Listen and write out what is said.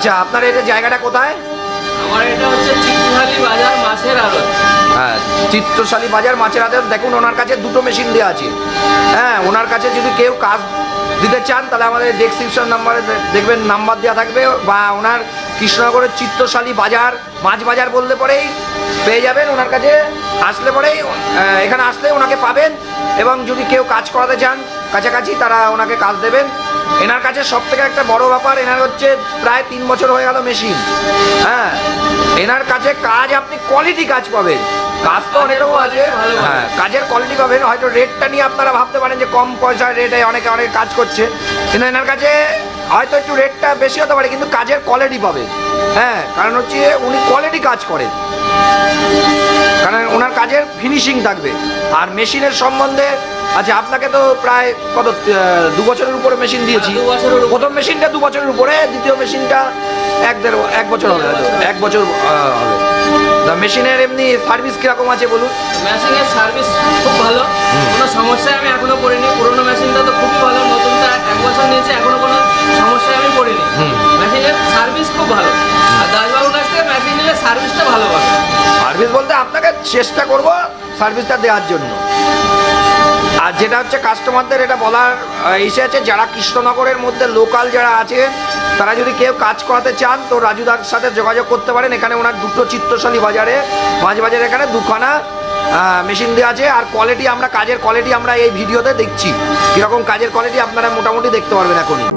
আচ্ছা, আপনার এটা জায়গাটা কোথায়? আমার এটা হচ্ছে চিত্রশালী বাজার মাছের আড়ত। হ্যাঁ, চিত্রশালী বাজার মাছের আড়ত। দেখুন ওনার কাছে দুটো মেশিন দেওয়া আছে। হ্যাঁ, ওনার কাছে যদি কেউ কাজ দিতে চান তাহলে আমাদের ডেসক্রিপশন নাম্বারে দেখবেন নাম্বার দেওয়া থাকবে, বা ওনার কৃষ্ণনগরের চিত্রশালী বাজার মাছ বাজার বললে পরেই পেয়ে যাবেন। ওনার কাছে আসলে পরেই এখানে আসলে ওনাকে পাবেন, এবং যদি কেউ কাজ করাতে চান কাছাকাছি তারা ওনাকে কাজ দেবেন। এনার কাছে সব থেকে একটা বড় ব্যাপার, এনার হচ্ছে প্রায় 3 বছর হয়ে গেল মেশিন। হ্যাঁ, এনার কাছে কাজ আপনি কোয়ালিটি কাজ পাবেন। কাজ তো অনেক রকম আছে, হ্যাঁ কাজের কোয়ালিটি পাবেন। হয়তো রেটটা নিয়ে আপনারা ভাবতে পারেন যে কম পয়সার রেটে অনেকে অনেক কাজ করছে, কিন্তু এনার কাছে হয়তো একটু রেটটা বেশি হতে পারে, কিন্তু কাজের কোয়ালিটি পাবেন। হ্যাঁ, কারণ হচ্ছে উনি কোয়ালিটি কাজ করেন, কারণ ওনার কাজের ফিনিশিং থাকবে। আর মেশিনের সম্বন্ধে, আচ্ছা আপনাকে তো প্রায় কত 2 বছরের উপরে মেশিন দিয়েছি। প্রথম মেশিনটা 2 বছরের উপরে, দ্বিতীয় মেশিনটা 1 বছর হবে, 1 বছর হবে। মেশিনের এমনি সার্ভিস কিরকম আছে বলুন? মেশিনের সার্ভিস খুব ভালো, কোনো সমস্যায় আমি এখনো পড়িনি। পুরোনো মেশিনটা তো খুবই ভালো, নতুনটা 1 বছর নিয়েছে, এখনো কোনো সমস্যায় আমি পড়িনি। মেশিনের সার্ভিস খুব ভালো, আর দাসবাবুর কাছ থেকে মেশিন নিলে সার্ভিসটা ভালো পাবে। সার্ভিস বলতে আপনাকে চেষ্টা করব সার্ভিসটা দেওয়ার জন্য। আর যেটা হচ্ছে কাস্টমারদের এটা বলার ইসে আছে, যারা কৃষ্ণনগরের মধ্যে লোকাল যারা আছে তারা যদি কেউ কাজ করাতে চান তো রাজুদার সাথে যোগাযোগ করতে পারেন। এখানে ওনার দুটো চিত্রশালী বাজারে মাছ বাজারে এখানে দুখানা মেশিন দেওয়া আছে। আর কোয়ালিটি আমরা কাজের কোয়ালিটি আমরা এই ভিডিওতে দেখছি, কীরকম কাজের কোয়ালিটি আপনারা মোটামুটি দেখতে পারবেন এখনই।